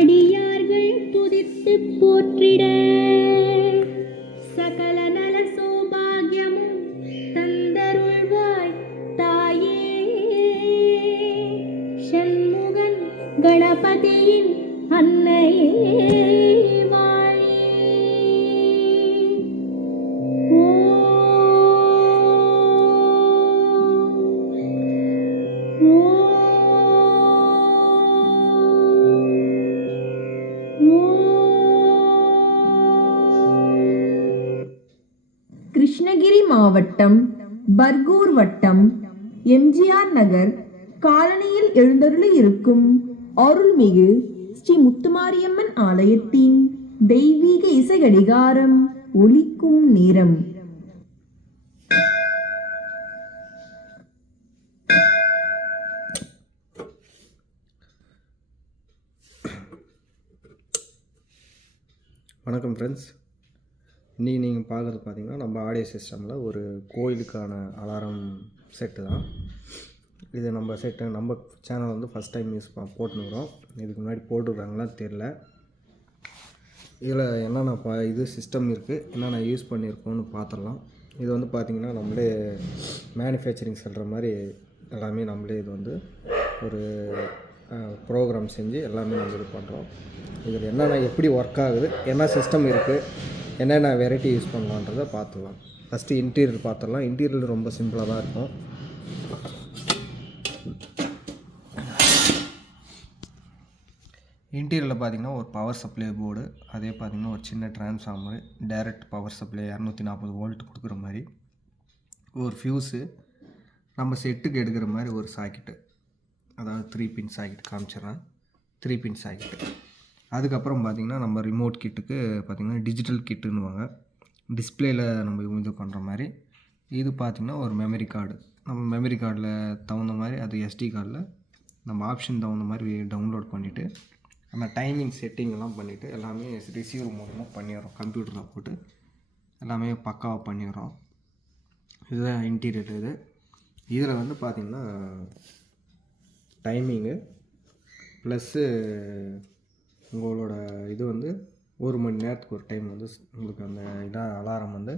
அடியார்கள் துதித்து போற்றிட. சகல நல சௌபாகியமும் தந்தருள்வாய் தாயே. சண்முகன் கணபதியின் அன்னையே. மாவட்டம் பர்கூர் வட்டம் எம்ஜிஆர் நகர் காலனியில் எழுந்தருளி இருக்கும் அருள்மிகு ஸ்ரீ முத்துமாரியம்மன் ஆலயத்தின் தெய்வீக இசைகடிகாரம் ஒலிக்கும் நேரம். வணக்கம் ஃப்ரெண்ட்ஸ் இன்றைக்கி நீங்கள் பார்க்குறது பார்த்தீங்கன்னா நம்ம ஆடியோ சிஸ்டமில் ஒரு கோயிலுக்கான அலாரம் செட்டு தான். இது நம்ம செட்டு நம்ம சேனல் வந்து ஃபஸ்ட் டைம் யூஸ் ப போட்டுனுக்குறோம் இதுக்கு முன்னாடி போட்டுருக்காங்களான்னு தெரில இதில் என்னென்ன ப இது சிஸ்டம் இருக்குது என்னென்ன யூஸ் பண்ணியிருக்கோன்னு பார்த்துடலாம் இது வந்து பார்த்திங்கன்னா நம்மளே மேனுஃபேக்சரிங் சொல்கிற மாதிரி எல்லாமே நம்மளே இது வந்து ஒரு ப்ரோக்ராம் செஞ்சு எல்லாமே நம்ம இது பண்ணுறோம் இதில் என்னென்ன எப்படி ஒர்க் ஆகுது என்ன சிஸ்டம் இருக்குது என்னென்ன வெரைட்டி யூஸ் பண்ணலான்றதை பார்த்துடலாம் ஃபஸ்ட்டு இன்டீரியர் பார்த்துடலாம். இன்டீரியர் ரொம்ப சிம்பிளாக தான் இருக்கும். இன்டீரியரில் பார்த்தீங்கன்னா ஒரு பவர் சப்ளை போர்டு அதே பார்த்தீங்கன்னா ஒரு சின்ன டிரான்ஸ்ஃபார்மர் டைரக்ட் பவர் சப்ளை இரநூத்தி நாற்பது வோல்ட் கொடுக்குற மாதிரி. ஒரு ஃபியூஸு நம்ம செட்டுக்கு எடுக்கிற மாதிரி ஒரு சாக்கெட்டு அதாவது த்ரீ பின் சாக்கெட் காமிச்சிடுறேன். த்ரீ பின் சாக்கெட்டு அதுக்கப்புறம் பார்த்திங்கன்னா நம்ம ரிமோட் கிட்டுக்கு பார்த்திங்கன்னா டிஜிட்டல் கிட்டுன்னுவாங்க டிஸ்பிளேயில் நம்ம இது பண்ணுற மாதிரி. இது பார்த்திங்கன்னா ஒரு மெமரி கார்டு நம்ம மெமரி கார்டில் தகுந்த மாதிரி அது எஸ்டி கார்டில் நம்ம ஆப்ஷன் தகுந்த மாதிரி டவுன்லோட் பண்ணிவிட்டு நம்ம டைமிங் செட்டிங்லாம் பண்ணிவிட்டு எல்லாமே ரிசீவர் மூலமாக பண்ணிடுறோம். கம்ப்யூட்டரில் போட்டு எல்லாமே பக்காவாக பண்ணிடுறோம். இதுதான் இன்டீரியர் இது. இதில் வந்து பார்த்திங்கன்னா டைமிங்கு ப்ளஸ்ஸு உங்களோட இது வந்து ஒரு மணி நேரத்துக்கு ஒரு டைம் வந்து உங்களுக்கு அந்த இதாக அலாரம் வந்து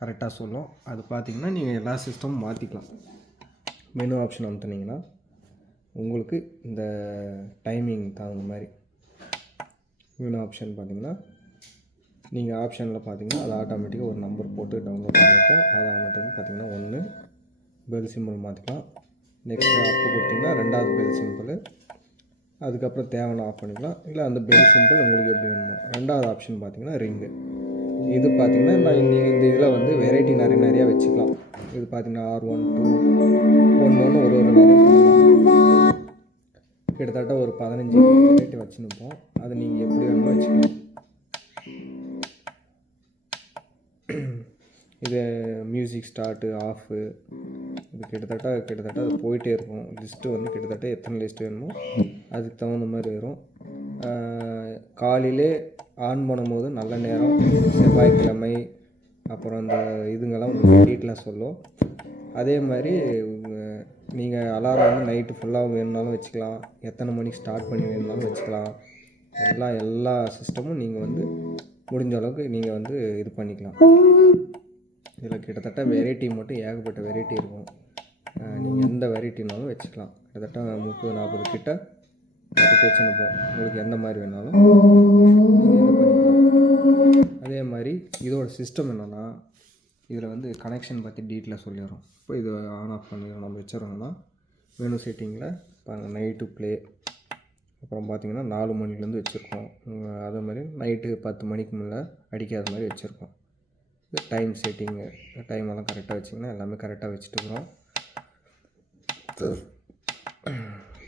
கரெக்டாக சொல்லும். அது பார்த்தீங்கன்னா நீங்கள் எல்லா சிஸ்டமும் மாற்றிக்கலாம் மெனு ஆப்ஷன் அமுத்துனீங்கன்னா உங்களுக்கு இந்த டைமிங் தகுந்த மாதிரி மெனு ஆப்ஷன் பார்த்தீங்கன்னா நீங்கள் ஆப்ஷனில் பார்த்தீங்கன்னா அது ஆட்டோமேட்டிக்காக ஒரு நம்பர் போட்டு டவுன்லோட் பண்ணியிருக்கோம் அது ஆட்டோமேட்டிக் பார்த்தீங்கன்னா ஒன்று பெல் சிம்பிள் மாற்றிக்கலாம் நெக்ஸ்ட் அப்பு கொடுத்தீங்கன்னா ரெண்டாவது பெல் சிம்பிள் அதுக்கப்புறம் தேவையான ஆஃப் பண்ணிக்கலாம். இல்லை அந்த பெல் சிம்பிள் உங்களுக்கு எப்படி வேணுமோ. ரெண்டாவது ஆப்ஷன் பார்த்தீங்கன்னா ரிங்கு இது பார்த்திங்கன்னா நான் நீங்கள் இந்த இதில் வந்து வெரைட்டி நிறைய நிறையா வச்சுக்கலாம். இது பார்த்தீங்கன்னா ஆர் ஒன் டூ ஒன்று ஒன்று ஒரு ஒரு வெரைட்டி கிட்டத்தட்ட ஒரு பதினஞ்சு வெரைட்டி வச்சுருப்போம். அதை நீங்கள் எப்படி வேணுமோ வச்சுக்கலாம். இது மியூசிக் ஸ்டார்ட்டு ஆஃபு இது கிட்டத்தட்ட கிட்டத்தட்ட அது போயிட்டே இருக்கும். லிஸ்ட்டு வந்து கிட்டத்தட்ட எத்தனை லிஸ்ட் வேணுமோ அதுக்கு தகுந்த மாதிரி வரும். காலையிலே ஆன் பண்ணும்போது நல்ல நேரம். செவ்வாய்க்கிழமை அப்புறம் அந்த இதுங்கெல்லாம் உங்களுக்கு வீட்டில் சொல்லும். அதே மாதிரி நீங்கள் அலாரம் வந்து நைட்டு ஃபுல்லாக வேணும்னாலும் வச்சுக்கலாம். எத்தனை மணிக்கு ஸ்டார்ட் பண்ணி வேணும்னாலும் வச்சுக்கலாம். எல்லா எல்லா சிஸ்டமும் நீங்கள் வந்து முடிஞ்ச அளவுக்கு நீங்கள் வந்து இது பண்ணிக்கலாம். இதில் கிட்டத்தட்ட வெரைட்டி மட்டும் ஏகப்பட்ட வெரைட்டி இருக்கும். நீங்கள் எந்த வெரைட்டினாலும் வச்சுக்கலாம். கிட்டத்தட்ட முப்பது நாற்பது கிட்ட அதுக்கு வச்சுருப்போம். உங்களுக்கு எந்த மாதிரி வேணாலும் நீங்கள் இது பண்ணிக்கலாம். அதே மாதிரி இதோட சிஸ்டம் என்னென்னா இதில் வந்து கனெக்ஷன் பற்றி டீட்டெயிலாக சொல்லிடுறோம். இப்போ இது ஆன் ஆஃப் பண்ணி நம்ம வச்சுருந்தோம்னா மெனு செட்டிங்கில் பாருங்கள் நைட்டு ப்ளே அப்புறம் பார்த்திங்கன்னா நாலு மணிலேருந்து வச்சுருக்கோம். அதே மாதிரி நைட்டு பத்து மணிக்கு முன்னே அடிக்காத மாதிரி வச்சுருக்கோம். டைம் செட்டிங்கு டைம் எல்லாம் கரெக்டாக வச்சிங்கன்னா எல்லாமே கரெக்டாக வச்சுட்டுக்கிறோம்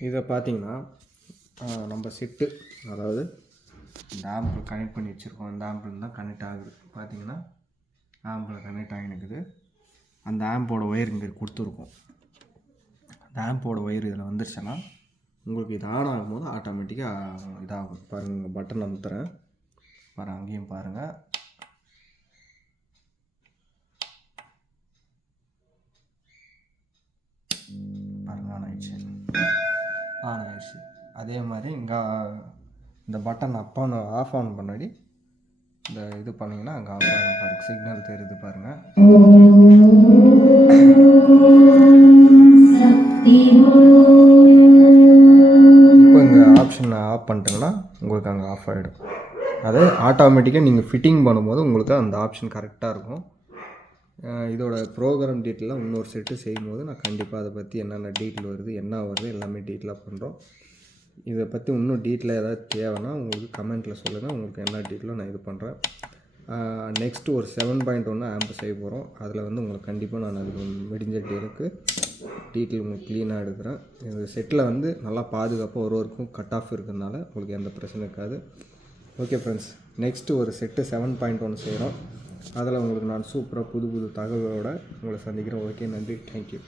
இதை பார்த்தீங்கன்னா நம்ம செட்டு அதாவது இந்த ஆம்பிள் கனெக்ட் பண்ணி வச்சுருக்கோம். இந்த ஆம்பிள் தான் கனெக்ட் ஆகுது. பார்த்தீங்கன்னா ஆம்பிள் கனெக்ட் ஆகினுக்குது அந்த ஆம்போட ஒயர் இங்கே கொடுத்துருக்கோம். அந்த ஆம்போட ஒயர் இதில் வந்துருச்சுன்னா உங்களுக்கு இது ஆன் ஆகும்போது ஆட்டோமேட்டிக்காக இதாகும். பாருங்கள் பட்டன் அமுத்துறேன். பாருங்கள் அங்கேயும் பாருங்கள் பாருங்க ஆன் ஆயிடுச்சு. ஆன் ஆயிடுச்சு. அதே மாதிரி இங்கே இந்த button up on off on பண்ணாடி இந்த இது பண்ணிங்கன்னா அங்கே ஆஃப் ஆகும் பாருங்க. சிக்னல் தெரியுது பாருங்கள் இப்போ இங்கே ஆப்ஷன் ஆஃப் பண்ணிட்டீங்கன்னா உங்களுக்கு அங்கே ஆஃப் ஆகிடும் அது ஆட்டோமேட்டிக்காக நீங்கள் ஃபிட்டிங் பண்ணும்போது உங்களுக்கு அந்த ஆப்ஷன் கரெக்டாக இருக்கும். இதோட ப்ரோக்ராம் டீட்டெயிலாக இன்னொரு செட்டு செய்யும் போது நான் கண்டிப்பாக அதை பற்றி என்னென்ன டீட்டெயில் வருது என்ன வருது எல்லாமே டீட்டெயிலாக பண்ணுறோம் இதை பற்றி இன்னும் டீட்டெயிலாக ஏதாவது தேவைன்னா உங்களுக்கு கமெண்ட்டில் சொல்லுங்கள் உங்களுக்கு என்ன டீட்டெயிலோ நான் இது பண்ணுறேன் நெக்ஸ்ட்டு ஒரு செவன் பாயிண்ட் ஒன்று ஆம்பு செய்ய போகிறோம் அதில் வந்து உங்களுக்கு கண்டிப்பாக நான் அதுக்கு முடிஞ்ச டீலுக்கு டீட்டெயில் உங்களுக்கு க்ளீனாக எடுக்கிறேன். இந்த செட்டில் வந்து நல்லா பாதுகாப்பாக ஒரு ஒருக்கும் கட் ஆஃப் இருக்கிறதுனால உங்களுக்கு எந்த பிரச்சனை இருக்காது. ஓகே ஃப்ரெண்ட்ஸ் நெக்ஸ்ட்டு ஒரு செட்டு செவன் பாயிண்ட் ஒன்று செய்கிறோம் அதில் உங்களுக்கு நான் சூப்பராக புது புது தகவலோட உங்களை சந்திக்கிறேன். ஓகே நன்றி. தேங்க்யூ